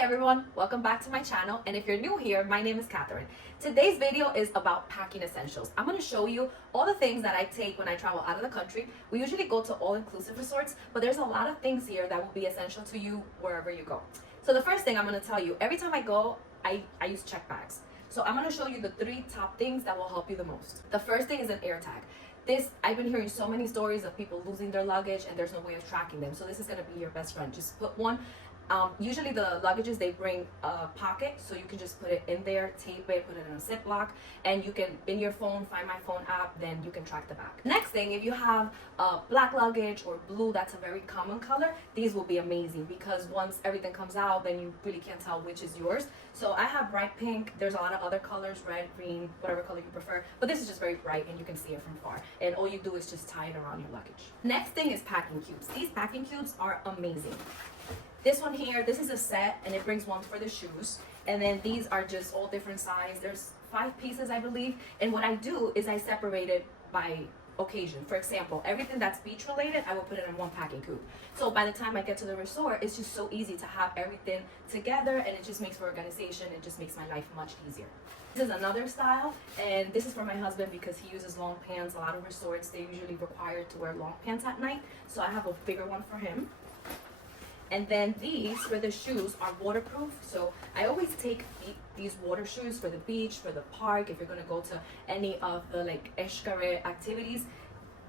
everyone, welcome back to my channel, and if you're new here, my name is Catherine. Today's video is about packing essentials. I'm going to show you all the things that I take when I travel out of the country. We usually go to all-inclusive resorts, but there's a lot of things here that will be essential to you wherever you go. So the first thing I'm going to tell you, every time I go, I use check bags. So I'm going to show you the 3 top things that will help you the most. The first thing is an air tag. I've been hearing so many stories of people losing their luggage and there's no way of tracking them. So this is going to be your best friend. Just put one. Usually the luggages, they bring a pocket, so you can just put it in there, tape it, put it in a Ziploc, and you can, in your phone, Find My Phone app, then you can track the bag. Next thing, if you have black luggage or blue, that's a very common color, these will be amazing because once everything comes out, then you really can't tell which is yours. So I have bright pink, there's a lot of other colors, red, green, whatever color you prefer, but this is just very bright and you can see it from far. And all you do is just tie it around your luggage. Next thing is packing cubes. These packing cubes are amazing. This one here, this is a set and it brings one for the shoes. And then these are just all different size. There's 5 pieces, I believe. And what I do is I separate it by occasion. For example, everything that's beach related, I will put it in one packing cube. So by the time I get to the resort, it's just so easy to have everything together and it just makes for organization. It just makes my life much easier. This is another style, and this is for my husband because he uses long pants. A lot of resorts, they usually require to wear long pants at night. So I have a bigger one for him. And then these, for the shoes, are waterproof. So I always take these water shoes for the beach, for the park. If you're going to go to any of the like eşkare activities,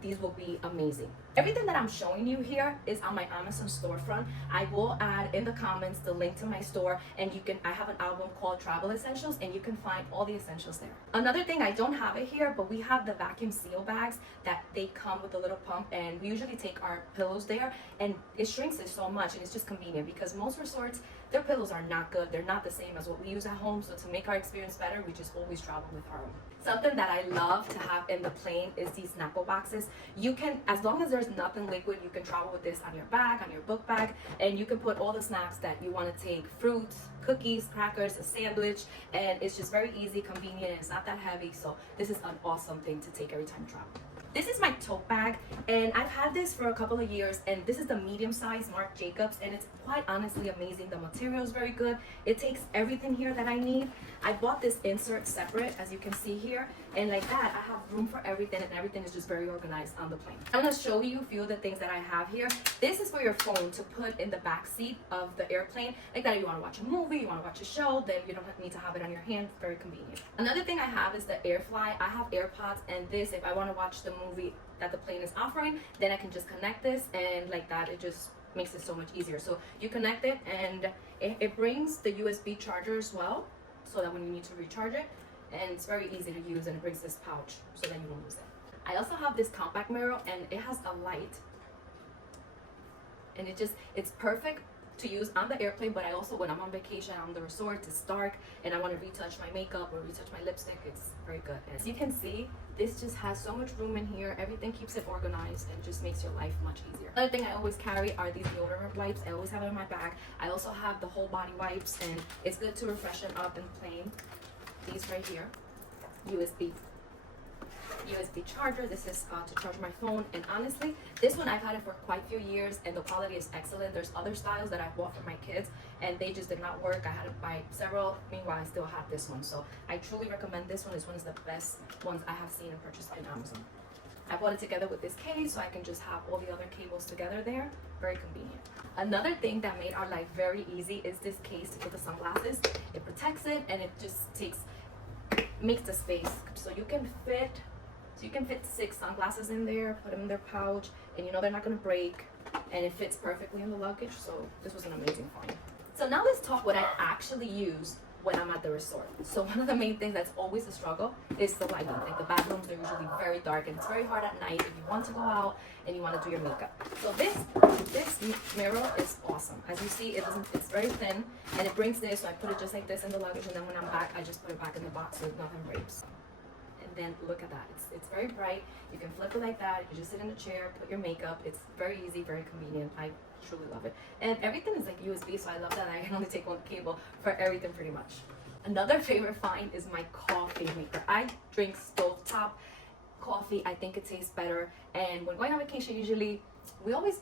these will be amazing. Everything that I'm showing you here is on my Amazon storefront. I will add in the comments the link to my store, and I have an album called Travel Essentials, and you can find all the essentials there. Another thing, I don't have it here, but we have the vacuum seal bags that they come with a little pump, and we usually take our pillows there, and it shrinks it so much, and it's just convenient because most resorts, their pillows are not good. They're not the same as what we use at home, so to make our experience better, we just always travel with our own. Something that I love to have in the plane is these Snapple boxes. You can, as long as there's nothing liquid, you can travel with this on your bag, on your book bag, and you can put all the snacks that you want to take, fruits, cookies, crackers, a sandwich, and it's just very easy, convenient, it's not that heavy, so this is an awesome thing to take every time you travel. This is my tote bag, and I've had this for a couple of years, and this is the medium size Marc Jacobs, and it's quite honestly amazing. The material is very good. It takes everything here that I need. I bought this insert separate, as you can see here, and like that, I have room for everything, and everything is just very organized on the plane. I'm gonna show you a few of the things that I have here. This is for your phone to put in the back seat of the airplane. Like that, if you wanna watch a movie, you wanna watch a show, then you don't need to have it on your hand. Very convenient. Another thing I have is the AirFly. I have AirPods, and this, if I wanna watch the movie that the plane is offering, then I can just connect this, and like that, it just makes it so much easier. So you connect it, and it brings the USB charger as well, so that when you need to recharge it, and it's very easy to use, and it brings this pouch so that you won't lose it. I also have this compact mirror, and it has a light, and it's perfect to use on the airplane, but I also, when I'm on vacation on the resort, it's dark and I want to retouch my makeup or retouch my lipstick, it's very good. As you can see, this just has so much room in here. Everything keeps it organized and just makes your life much easier. Another thing I always carry are these deodorant wipes. I always have it in my bag. I also have the whole body wipes, and it's good to refreshen up in the plane. These right here, USB charger. This is to charge my phone, and honestly, this one I've had it for quite a few years and the quality is excellent. There's other styles that I bought for my kids and they just did not work. I had to buy several. Meanwhile, I still have this one, so I truly recommend this one. This one is the best ones I have seen and purchased in Amazon. I bought it together with this case, so I can just have all the other cables together there. Very convenient. Another thing that made our life very easy is this case to put the sunglasses. It protects it, and it just makes the space so you can fit 6 sunglasses in there, put them in their pouch, and you know they're not going to break, and it fits perfectly in the luggage, so this was an amazing find. So now let's talk what I actually use when I'm at the resort. So one of the main things that's always a struggle is the lighting. Like the bathrooms are usually very dark, and it's very hard at night if you want to go out and you want to do your makeup. So this mirror is awesome. As you see, it's very thin, and it brings this, so I put it just like this in the luggage, and then when I'm back, I just put it back in the box so nothing breaks. Then look at that, it's very bright. You can flip it like that. You just sit in a chair, put your makeup. It's very easy, very convenient. I truly love it, and everything is like USB, so I love that I can only take one cable for everything pretty much. Another favorite find is my coffee maker. I drink stovetop coffee. I think it tastes better, and when going on vacation, usually we always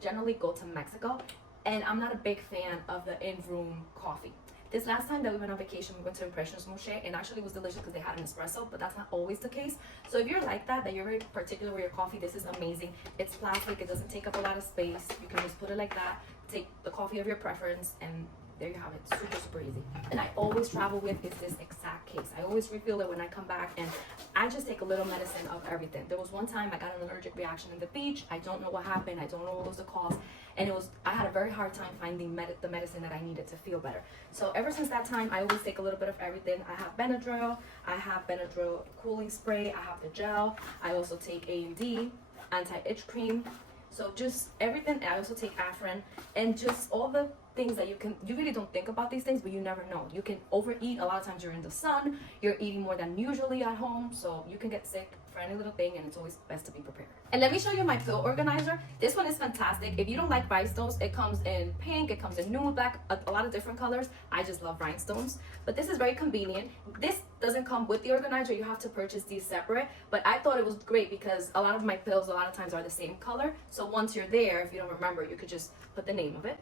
generally go to Mexico, and I'm not a big fan of the in-room coffee. This last time that we went on vacation, we went to Impressions Moshe, and actually it was delicious because they had an espresso, but that's not always the case. So if you're like that you're very particular with your coffee, this is amazing. It's plastic, it doesn't take up a lot of space. You can just put it like that, take the coffee of your preference, and there you have it. Super, super easy. And I always travel with is this exact case. I always refill it when I come back, and I just take a little medicine of everything. There was one time I got an allergic reaction in the beach. I don't know what happened. I don't know what was the cause. And I had a very hard time finding the medicine that I needed to feel better. So ever since that time, I always take a little bit of everything. I have Benadryl. I have Benadryl cooling spray. I have the gel. I also take A&D, anti-itch cream. So just everything. I also take Afrin, and just all the things that you really don't think about these things, but you never know. You can overeat. A lot of times you're in the sun, you're eating more than usually at home, so you can get sick for any little thing, and it's always best to be prepared. And let me show you my pill organizer. This one is fantastic. If you don't like rhinestones, it comes in pink, it comes in nude black, a lot of different colors. I just love rhinestones, but this is very convenient. This doesn't come with the organizer. You have to purchase these separate, but I thought it was great because a lot of my pills a lot of times are the same color. So once you're there, if you don't remember, you could just put the name of it,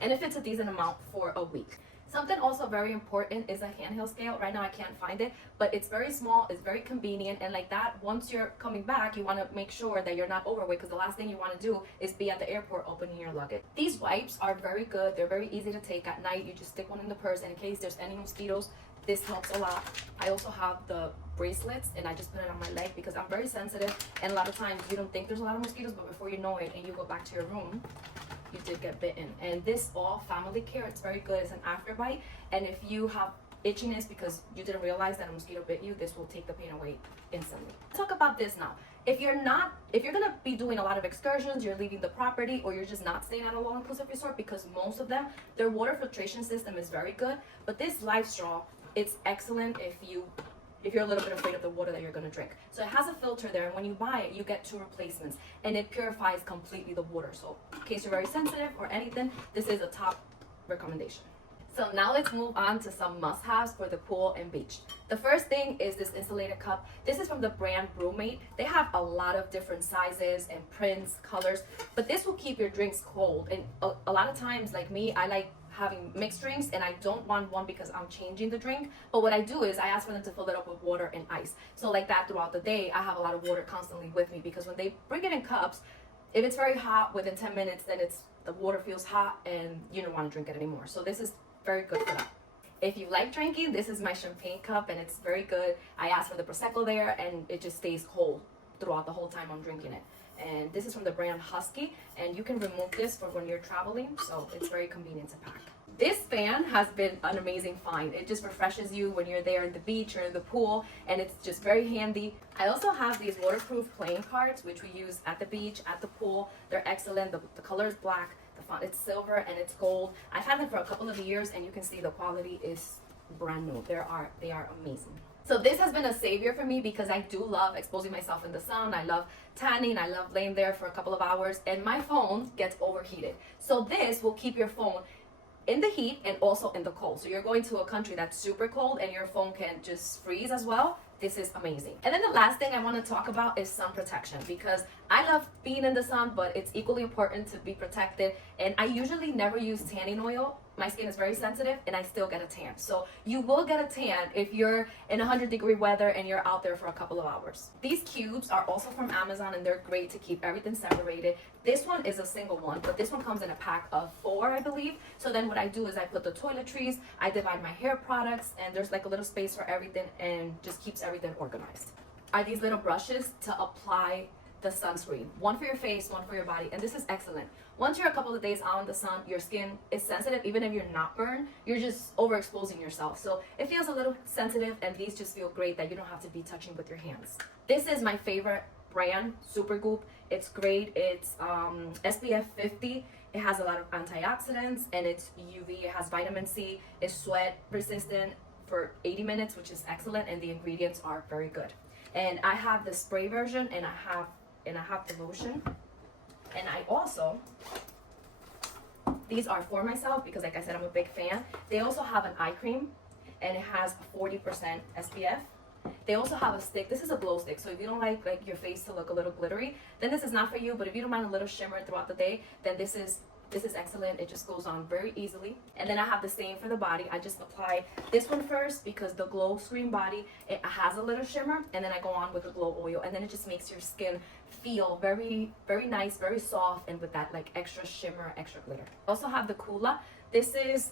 and it fits a decent amount for a week. Something also very important is a handheld scale. Right now I can't find it, but it's very small, it's very convenient, and like that, once you're coming back, you want to make sure that you're not overweight, because the last thing you want to do is be at the airport opening your luggage. These wipes are very good. They're very easy to take at night. You just stick one in the purse, and in case there's any mosquitoes, this helps a lot. I also have the bracelets, and I just put it on my leg because I'm very sensitive, and a lot of times you don't think there's a lot of mosquitoes, but before you know it and you go back to your room, you did get bitten. And this all family care, it's very good. It's an after bite, and if you have itchiness because you didn't realize that a mosquito bit you, this will take the pain away instantly. Talk about this now. If you're gonna be doing a lot of excursions, you're leaving the property, or you're just not staying at a all-inclusive resort, because most of them, their water filtration system is very good, but this Life Straw, it's excellent if you're a little bit afraid of the water that you're going to drink. So it has a filter there, and when you buy it, you get 2 replacements, and it purifies completely the water. So in case you're very sensitive or anything, this is a top recommendation. So now let's move on to some must-haves for the pool and beach. The first thing is this insulated cup. This is from the brand Brewmate. They have a lot of different sizes and prints, colors, but this will keep your drinks cold. And a lot of times, like me, I like having mixed drinks, and I don't want one because I'm changing the drink. But what I do is I ask for them to fill it up with water and ice. So like that throughout the day, I have a lot of water constantly with me, because when they bring it in cups, if it's very hot within 10 minutes, then the water feels hot and you don't want to drink it anymore. So this is very good for that. If you like drinking, this is my champagne cup, and it's very good. I ask for the Prosecco there, and it just stays cold throughout the whole time I'm drinking it. And this is from the brand Husky, and you can remove this for when you're traveling, so it's very convenient to pack. This fan has been an amazing find. It just refreshes you when you're there in the beach or in the pool, and it's just very handy. I also have these waterproof playing cards, which we use at the beach, at the pool. They're excellent. The color is black, the font, it's silver, and it's gold. I've had them for a couple of years, and you can see the quality is brand new. They are amazing. So this has been a savior for me, because I do love exposing myself in the sun. I love tanning. I love laying there for a couple of hours, and my phone gets overheated. So this will keep your phone in the heat and also in the cold. So you're going to a country that's super cold and your phone can just freeze as well. This is amazing. And then the last thing I want to talk about is sun protection, because I love being in the sun, but it's equally important to be protected. And I usually never use tanning oil. My skin is very sensitive, and I still get a tan. So you will get a tan if you're in 100-degree weather and you're out there for a couple of hours. These cubes are also from Amazon, and they're great to keep everything separated. This one is a single one, but this one comes in a pack of 4, I believe. So then what I do is I put the toiletries, I divide my hair products, and there's like a little space for everything, and just keeps everything organized. Are these little brushes to apply the sunscreen, one for your face, one for your body, and this is excellent. Once you're a couple of days out in the sun, your skin is sensitive. Even if you're not burned, you're just overexposing yourself, so it feels a little sensitive, and these just feel great that you don't have to be touching with your hands. This is my favorite brand, Supergoop. It's great. It's SPF 50. It has a lot of antioxidants, and it's UV. It has vitamin C. It's sweat resistant for 80 minutes, which is excellent, and the ingredients are very good. And I have the spray version, and I have the lotion. And I also, these are for myself because, like I said, I'm a big fan. They also have an eye cream, and it has 40% SPF. They also have a stick. This is a glow stick, so if you don't like your face to look a little glittery, then this is not for you. But if you don't mind a little shimmer throughout the day, then this is This is excellent. It just goes on very easily. And then I have the same for the body. I just apply this one first because the Glow Screen Body, it has a little shimmer, and then I go on with the Glow Oil, and then it just makes your skin feel very, very nice, very soft, and with that like extra shimmer, extra glitter. I also have the Kula. This is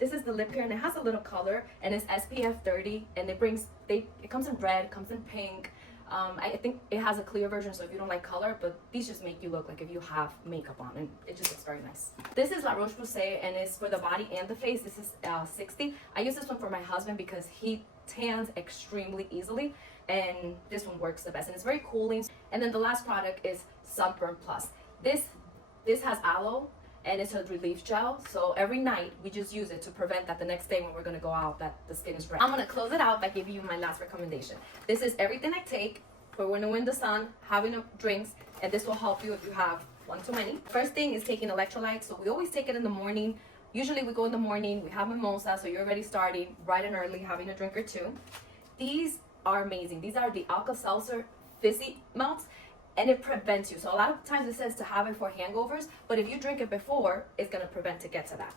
the lip care, and it has a little color, and it's SPF 30, and it comes in red, comes in pink. I think it has a clear version, so if you don't like color, but these just make you look like if you have makeup on, and it just looks very nice. This is La Roche-Posay, and it's for the body and the face. This is 60. I use this one for my husband because he tans extremely easily, and this one works the best, and it's very cooling. And then the last product is Sunburn Plus. This has aloe, and it's a relief gel, so every night we just use it to prevent that the next day when we're gonna go out that the skin is red. I'm gonna close it out by giving you my last recommendation. This is everything I take for when we're in the sun, having drinks, and this will help you if you have one too many. First thing is taking electrolytes, so we always take it in the morning. Usually we go in the morning, we have mimosa, so you're already starting bright and early, having a drink or two. These are amazing. These are the Alka-Seltzer Fizzy Melts, and it prevents you. So a lot of times it says to have it for hangovers, but if you drink it before, it's gonna prevent to get to that.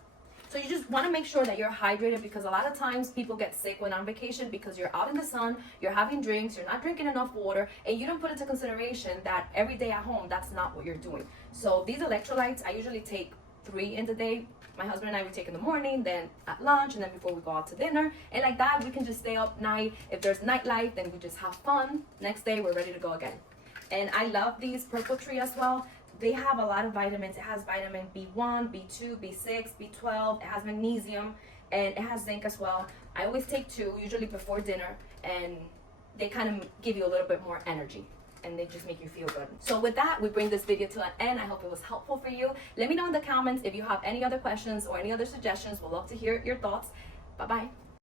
So you just wanna make sure that you're hydrated, because a lot of times people get sick when on vacation because you're out in the sun, you're having drinks, you're not drinking enough water, and you don't put into consideration that every day at home, that's not what you're doing. So these electrolytes, I usually take 3 in the day. My husband and I, we take in the morning, then at lunch, and then before we go out to dinner. And like that, we can just stay up night. If there's nightlife, then we just have fun. Next day, we're ready to go again. And I love these Purple Tree as well. They have a lot of vitamins. It has vitamin B1, B2, B6, B12. It has magnesium, and it has zinc as well. I always take 2, usually before dinner, and they kind of give you a little bit more energy, and they just make you feel good. So with that, we bring this video to an end. I hope it was helpful for you. Let me know in the comments if you have any other questions or any other suggestions. We'd love to hear your thoughts. Bye-bye.